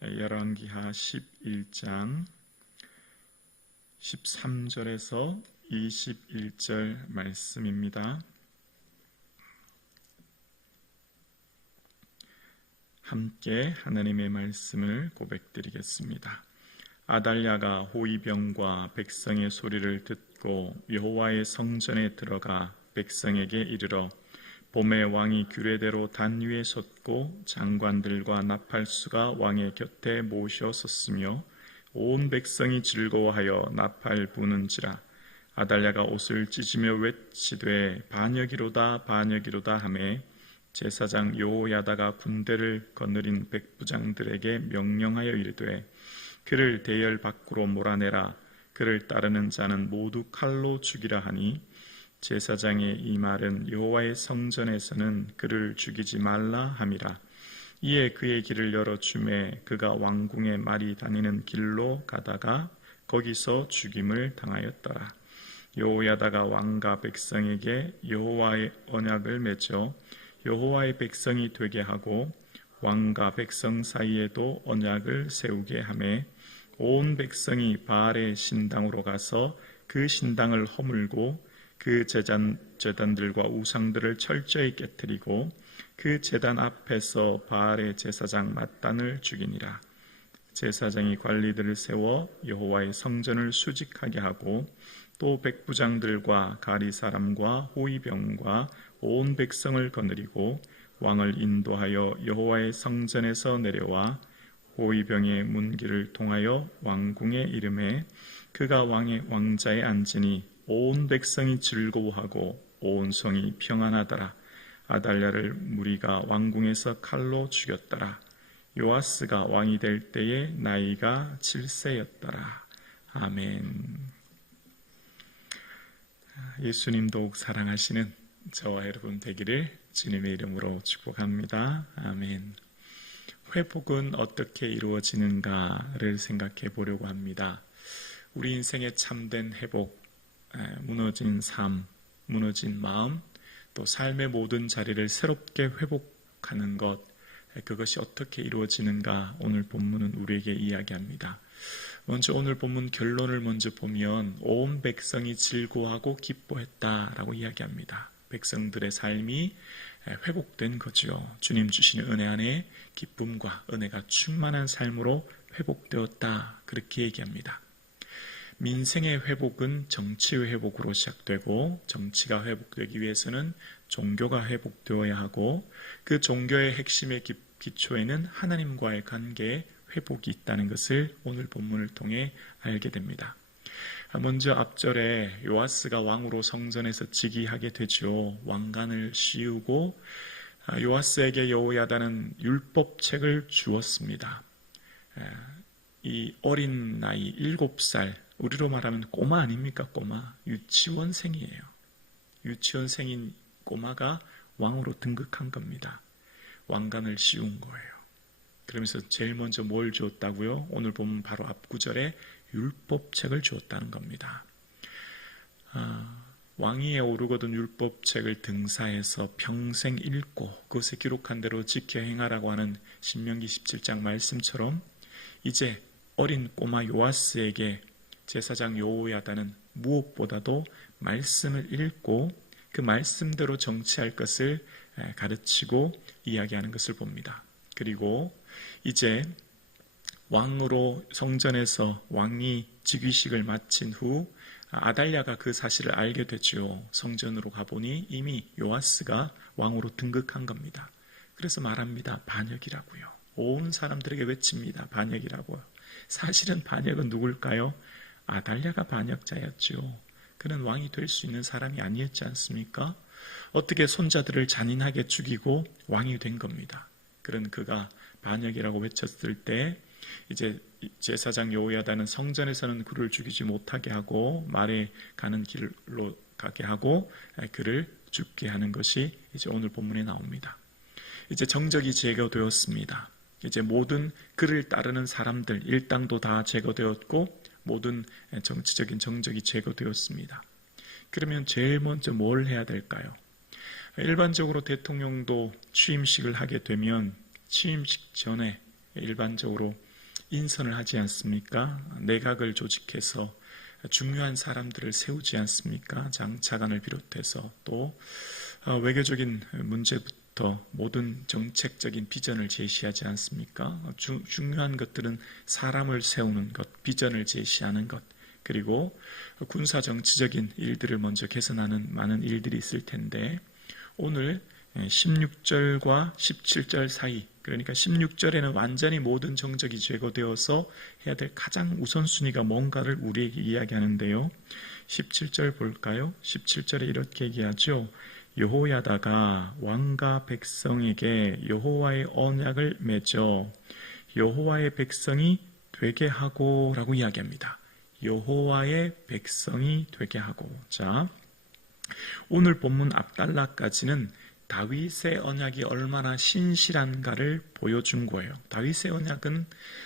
열왕기하 11장 13절에서 21절 말씀입니다. 함께 하나님의 말씀을 고백드리겠습니다. 아달랴가 호위병과 백성의 소리를 듣고 여호와의 성전에 들어가 백성에게 이르러 봄에 왕이 규례대로 단 위에 섰고 장관들과 나팔수가 왕의 곁에 모셔 섰으며 온 백성이 즐거워하여 나팔 부는지라. 아달랴가 옷을 찢으며 외치되 반역이로다 반역이로다 하매 제사장 여호야다가 군대를 거느린 백부장들에게 명령하여 이르되 그를 대열 밖으로 몰아내라. 그를 따르는 자는 모두 칼로 죽이라 하니 제사장의 이 말은 여호와의 성전에서는 그를 죽이지 말라 함이라. 이에 그의 길을 열어주매 그가 왕궁에 말이 다니는 길로 가다가 거기서 죽임을 당하였더라. 여호야다가 왕과 백성에게 여호와의 언약을 맺어 여호와의 백성이 되게 하고 왕과 백성 사이에도 언약을 세우게 하매 온 백성이 바알의 신당으로 가서 그 신당을 허물고 그 제단들과 우상들을 철저히 깨뜨리고 그 제단 앞에서 바알의 제사장 맏단을 죽이니라. 제사장이 관리들을 세워 여호와의 성전을 수직하게 하고 또 백부장들과 가리 사람과 호위병과 온 백성을 거느리고 왕을 인도하여 여호와의 성전에서 내려와 호위병의 문길을 통하여 왕궁에 이르매 그가 왕자에 앉으니 온 백성이 즐거워하고 온 성이 평안하더라. 아달랴를 무리가 왕궁에서 칼로 죽였더라. 요아스가 왕이 될 때에 나이가 7세였더라. 아멘. 예수님 더욱 사랑하시는 저와 여러분 되기를 주님의 이름으로 축복합니다. 아멘. 회복은 어떻게 이루어지는가를 생각해 보려고 합니다. 우리 인생의 참된 회복, 무너진 삶, 무너진 마음, 또 삶의 모든 자리를 새롭게 회복하는 것, 그것이 어떻게 이루어지는가 오늘 본문은 우리에게 이야기합니다. 먼저 오늘 본문 결론을 먼저 보면 온 백성이 즐거워하고 기뻐했다라고 이야기합니다. 백성들의 삶이 회복된 거죠. 주님 주시는 은혜 안에 기쁨과 은혜가 충만한 삶으로 회복되었다, 그렇게 얘기합니다. 민생의 회복은 정치의 회복으로 시작되고 정치가 회복되기 위해서는 종교가 회복되어야 하고 그 종교의 핵심의 기초에는 하나님과의 관계의 회복이 있다는 것을 오늘 본문을 통해 알게 됩니다. 먼저 앞절에 요아스가 왕으로 성전에서 즉위하게 되죠. 왕관을 씌우고 요아스에게 여호야다는 율법책을 주었습니다. 이 어린 나이 7살, 우리로 말하면 꼬마 아닙니까? 꼬마. 유치원생이에요. 유치원생인 꼬마가 왕으로 등극한 겁니다. 왕관을 씌운 거예요. 그러면서 제일 먼저 뭘 주었다고요? 오늘 보면 바로 앞구절에 율법책을 주었다는 겁니다. 왕위에 오르거든 율법책을 등사해서 평생 읽고 그것에 기록한 대로 지켜 행하라고 하는 신명기 17장 말씀처럼 이제 어린 꼬마 요아스에게 제사장 여호야다는 무엇보다도 말씀을 읽고 그 말씀대로 정치할 것을 가르치고 이야기하는 것을 봅니다. 그리고 이제 왕으로 성전에서 왕이 즉위식을 마친 후 아달랴가 그 사실을 알게 되죠. 성전으로 가보니 이미 요아스가 왕으로 등극한 겁니다. 그래서 말합니다. 반역이라고요. 온 사람들에게 외칩니다. 반역이라고요. 사실은 반역은 누굴까요? 아달랴가 반역자였죠. 그는 왕이 될 수 있는 사람이 아니었지 않습니까? 어떻게 손자들을 잔인하게 죽이고 왕이 된 겁니다. 그런 그가 반역이라고 외쳤을 때 이제 제사장 여호야다는 성전에서는 그를 죽이지 못하게 하고 말에 가는 길로 가게 하고 그를 죽게 하는 것이 이제 오늘 본문에 나옵니다. 이제 정적이 제거되었습니다. 이제 모든 그를 따르는 사람들 일당도 다 제거되었고 모든 정치적인 정적이 제거되었습니다. 그러면 제일 먼저 뭘 해야 될까요? 일반적으로 대통령도 취임식을 하게 되면 취임식 전에 일반적으로 인선을 하지 않습니까? 내각을 조직해서 중요한 사람들을 세우지 않습니까? 장차관을 비롯해서 또 외교적인 문제부터 모든 정책적인 비전을 제시하지 않습니까? 중요한 것들은 사람을 세우는 것, 비전을 제시하는 것, 그리고 군사 정치적인 일들을 먼저 개선하는 많은 일들이 있을 텐데, 오늘 16절과 17절 사이, 그러니까 16절에는 완전히 모든 정적이 제거되어서 해야 될 가장 우선순위가 뭔가를 우리에게 이야기하는데요. 17절 볼까요? 17절에 이렇게 얘기하죠. 여호야다가 왕과 백성에게 여호와의 언약을 맺어 여호와의 백성이 되게 하고 라고 이야기합니다. 여호와의 백성이 되게 하고. 자, 오늘 본문 앞달라까지는 다윗의 언약이 얼마나 신실한가를 보여준 거예요. 다윗의 언약은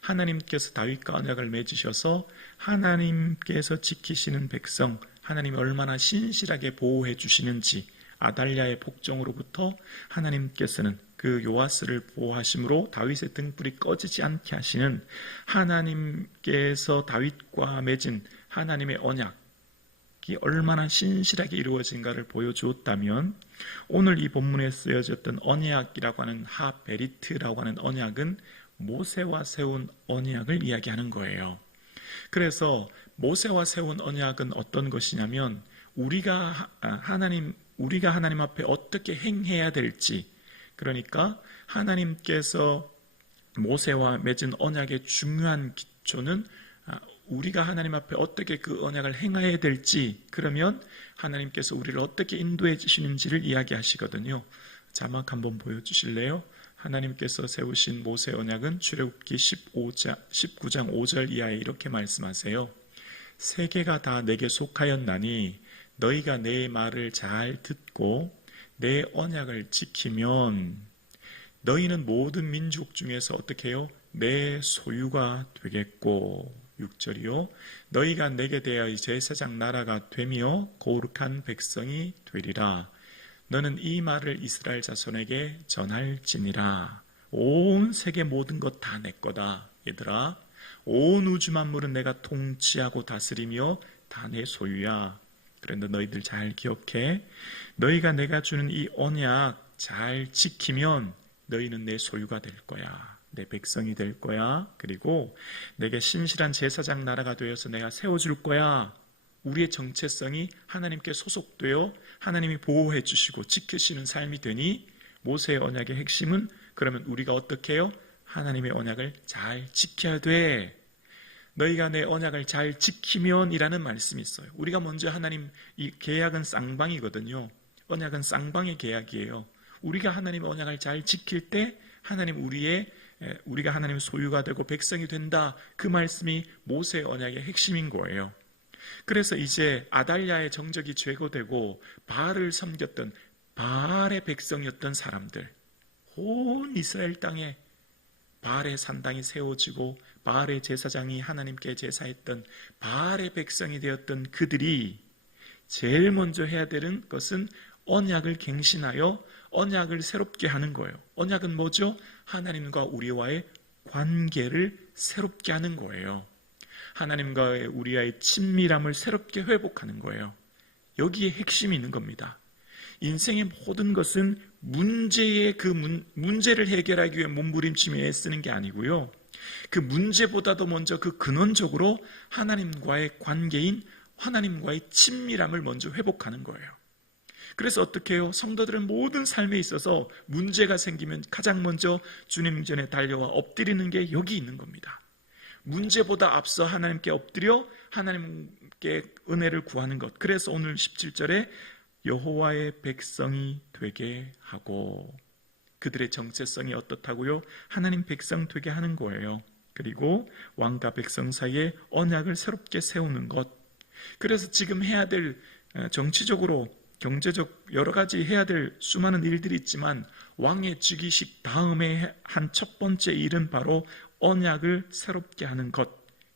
하나님께서 다윗과 언약을 맺으셔서 하나님께서 지키시는 백성, 하나님이 얼마나 신실하게 보호해 주시는지, 아달랴의 복종으로부터 하나님께서는 그 요아스를 보호하심으로 다윗의 등불이 꺼지지 않게 하시는 하나님께서 다윗과 맺은 하나님의 언약, 얼마나 신실하게 이루어진가를 보여주었다면, 오늘 이 본문에 쓰여졌던 언약이라고 하는 하베리트라고 하는 언약은 모세와 세운 언약을 이야기하는 거예요. 그래서 모세와 세운 언약은 어떤 것이냐면, 우리가 하나님 앞에 어떻게 행해야 될지, 그러니까 하나님께서 모세와 맺은 언약의 중요한 기초는 우리가 하나님 앞에 어떻게 그 언약을 행해야 될지, 그러면 하나님께서 우리를 어떻게 인도해 주시는지를 이야기하시거든요. 자막 한번 보여주실래요? 하나님께서 세우신 모세 언약은 출애굽기 19장 5절 이하에 이렇게 말씀하세요. 세계가 다 내게 속하였나니 너희가 내 말을 잘 듣고 내 언약을 지키면 너희는 모든 민족 중에서 어떻게 해요? 내 소유가 되겠고. 6절이요. 너희가 내게 대하여 제사장 나라가 되며 거룩한 백성이 되리라. 너는 이 말을 이스라엘 자손에게 전할지니라. 온 세계 모든 것 다 내 거다. 얘들아, 온 우주 만물은 내가 통치하고 다스리며 다 내 소유야. 그런데 너희들 잘 기억해. 너희가 내가 주는 이 언약 잘 지키면 너희는 내 소유가 될 거야. 내 백성이 될 거야. 그리고 내게 신실한 제사장 나라가 되어서 내가 세워줄 거야. 우리의 정체성이 하나님께 소속되어 하나님이 보호해 주시고 지키시는 삶이 되니, 모세의 언약의 핵심은 그러면 우리가 어떻게 해요? 하나님의 언약을 잘 지켜야 돼. 너희가 내 언약을 잘 지키면 이라는 말씀이 있어요. 우리가 먼저 이 계약은 쌍방이거든요. 언약은 쌍방의 계약이에요. 우리가 하나님의 언약을 잘 지킬 때 우리가 하나님의 소유가 되고 백성이 된다. 그 말씀이 모세의 언약의 핵심인 거예요. 그래서 이제 아달랴의 정적이 제거되고 바알을 섬겼던 바알의 백성이었던 사람들, 온 이스라엘 땅에 바알의 산당이 세워지고 바알의 제사장이 하나님께 제사했던 바알의 백성이 되었던 그들이 제일 먼저 해야 되는 것은 언약을 갱신하여 언약을 새롭게 하는 거예요. 언약은 뭐죠? 하나님과 우리와의 관계를 새롭게 하는 거예요. 하나님과의 우리와의 친밀함을 새롭게 회복하는 거예요. 여기에 핵심이 있는 겁니다. 인생의 모든 것은 문제를 해결하기 위해 몸부림치며 애쓰는 게 아니고요. 그 문제보다도 먼저 그 근원적으로 하나님과의 관계인 하나님과의 친밀함을 먼저 회복하는 거예요. 그래서 어떻게 해요? 성도들은 모든 삶에 있어서 문제가 생기면 가장 먼저 주님 전에 달려와 엎드리는 게 여기 있는 겁니다. 문제보다 앞서 하나님께 엎드려 하나님께 은혜를 구하는 것. 그래서 오늘 17절에 여호와의 백성이 되게 하고, 그들의 정체성이 어떻다고요? 하나님 백성 되게 하는 거예요. 그리고 왕과 백성 사이에 언약을 새롭게 세우는 것. 그래서 지금 해야 될 정치적으로 경제적 여러 가지 해야 될 수많은 일들이 있지만, 왕의 즉위식 다음에 한 첫 번째 일은 바로 언약을 새롭게 하는 것,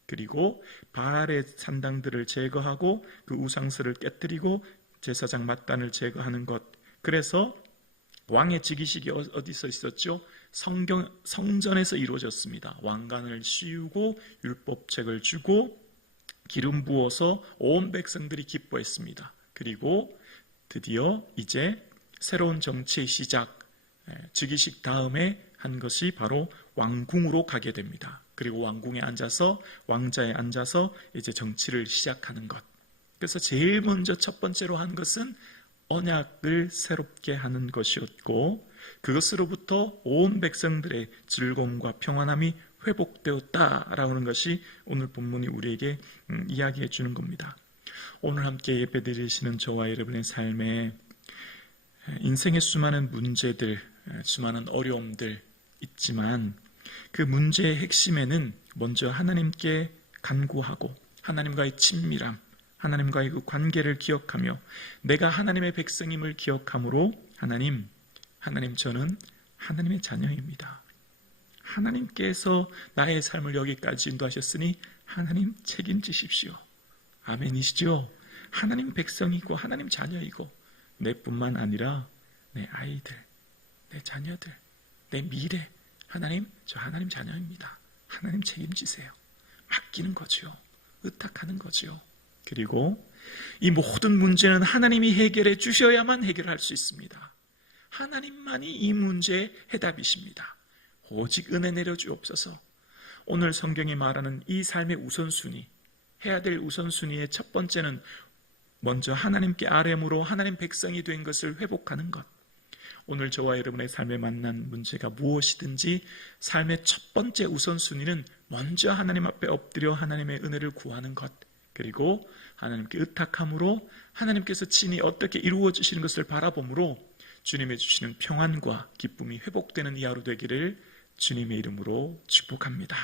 그리고 바알의 산당들을 제거하고 그 우상스를 깨뜨리고 제사장 맏단을 제거하는 것. 그래서 왕의 즉위식이 어디서 있었죠? 성전에서 이루어졌습니다. 왕관을 씌우고 율법책을 주고 기름 부어서 온 백성들이 기뻐했습니다. 그리고 드디어 이제 새로운 정치의 시작, 즉위식 다음에 한 것이 바로 왕궁으로 가게 됩니다. 그리고 왕궁에 앉아서, 왕자에 앉아서 이제 정치를 시작하는 것. 그래서 제일 먼저 첫 번째로 한 것은 언약을 새롭게 하는 것이었고, 그것으로부터 온 백성들의 즐거움과 평안함이 회복되었다라는 것이 오늘 본문이 우리에게 이야기해 주는 겁니다. 오늘 함께 예배드리시는 저와 여러분의 삶에 인생의 수많은 문제들, 수많은 어려움들 있지만 그 문제의 핵심에는 먼저 하나님께 간구하고 하나님과의 친밀함, 하나님과의 그 관계를 기억하며 내가 하나님의 백성임을 기억함으로 하나님 저는 하나님의 자녀입니다. 하나님께서 나의 삶을 여기까지 인도하셨으니 하나님 책임지십시오. 아멘이시죠? 하나님 백성이고 하나님 자녀이고 내뿐만 아니라 내 아이들, 내 자녀들, 내 미래, 하나님, 저 하나님 자녀입니다. 하나님 책임지세요. 맡기는 거죠. 의탁하는 거죠. 그리고 이 모든 문제는 하나님이 해결해 주셔야만 해결할 수 있습니다. 하나님만이 이 문제의 해답이십니다. 오직 은혜 내려주옵소서. 오늘 성경이 말하는 이 삶의 우선순위, 해야 될 우선순위의 첫 번째는 먼저 하나님께 아뢰므로 하나님 백성이 된 것을 회복하는 것. 오늘 저와 여러분의 삶에 만난 문제가 무엇이든지 삶의 첫 번째 우선순위는 먼저 하나님 앞에 엎드려 하나님의 은혜를 구하는 것, 그리고 하나님께 의탁함으로 하나님께서 친히 어떻게 이루어 주시는 것을 바라보므로 주님의 주시는 평안과 기쁨이 회복되는 이 하루 되기를 주님의 이름으로 축복합니다.